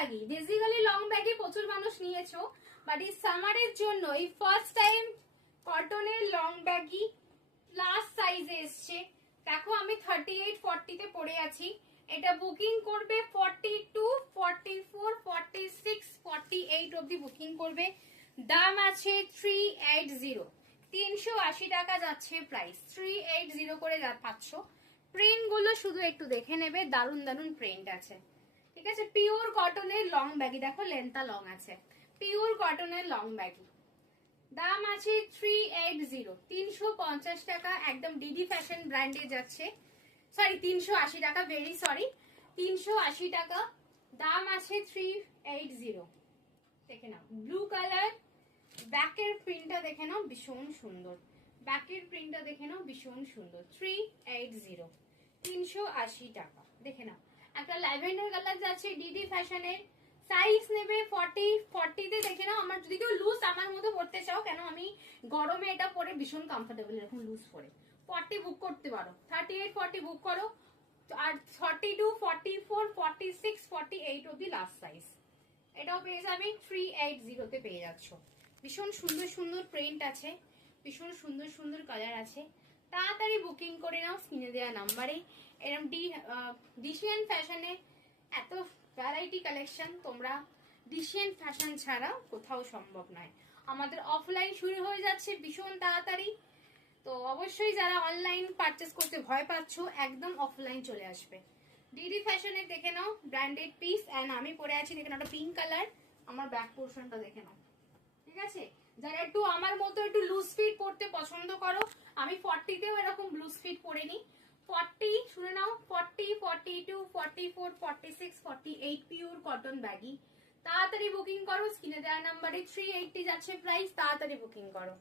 Baggy, basically long baggy প্রচুর মানুষ নিয়েছো, বাট এই সামারের জন্য এই ফার্স্ট টাইম কটনের লং ব্যাগি প্লাস সাইজে এসছে। দেখো আমি 38-40 তে পড়ে আছি, এটা বুকিং করবে 42, 44, 46, 48 অব্দি বুকিং করবে। দাম আছে 380, 380 টাকা যাচ্ছে প্রাইস, 380 করে পাচ্ছ। প্রিন্ট গুলো শুধু একটু দেখে নেবে, দারুন দারুন প্রিন্ট আছে, ঠিক আছে। পিওর কটনের লং ব্যাগি, দেখো লেন্থটা লং আছে, পিওর কটনের লং ব্যাগি। দাম আছে 380, 350 টাকা, একদম ডিডি ফ্যাশন ব্র্যান্ডে যাচ্ছে। সরি 380 টাকা, ভেরি সরি, 380 টাকা। দাম আছে 380। দেখে নাও ব্লু কালার, ব্যাকের প্রিন্টটা দেখে নাও ভীষণ সুন্দর, ব্যাকের প্রিন্টটা দেখে নাও ভীষণ সুন্দর। 380, 380 টাকা। দেখে নাও একটা ল্যাভেন্ডার কালার যাচ্ছে ডিডি ফ্যাশনের, সাইজ নেবে 40, 40 তে দেখে নাও। আমার যদি কেউ লুজ আমার মতো পড়তে চাও, কেন আমি গরমে এটা পরে ভীষণ কমফোর্টেবল, এরকম লুজ পরে 40 বুক করতে পারো, 38, 40 বুক করো। আর 42, 44, 46, 48 অব্দি লাস্ট সাইজ, এটাও পেয়ে যাবে 380 তে পেয়ে যাচ্ছ। ভীষণ সুন্দর সুন্দর প্রিন্ট আছে, ভীষণ সুন্দর সুন্দর কালার আছে, তাড়াতাড়ি বুকিং করে নাও স্ক্রিনে দেওয়া নাম্বারে। এরকম ডিসিয়ান ফ্যাশনে এত ভ্যারাইটি কালেকশন তোমরা ডিসিয়ান ফ্যাশন ছাড়া কোথাও সম্ভব নয়। আমাদের অফলাইন শুরু হয়ে যাচ্ছে ভীষণ তাড়াতাড়ি, তো অবশ্যই যারা অনলাইন পারচেস করতে ভয় পাচ্ছ একদম অফলাইন চলে আসবে। ডিডি ফ্যাশনে দেখে নাও ব্র্যান্ডেড পিস, এন্ড আমি পরে আছি দেখে নাও একটা পিঙ্ক কালার, আমার ব্যাক পোর্শনটা দেখে নাও, ঠিক আছে। যারা একটু আমার মতো একটু লুজ ফিট পরতে পছন্দ করো, আমি 40 তেও এরকম লুজ ফিট পরে নি, 40 শুনে নাও, 40, 42, 44, 46, 48 পিওর কটন ব্যাগি। তাড়াতাড়ি বুকিং করো স্ক্রিনে দেওয়া নাম্বারে, 380 যাচ্ছে প্রাইস, তাড়াতাড়ি বুকিং করো।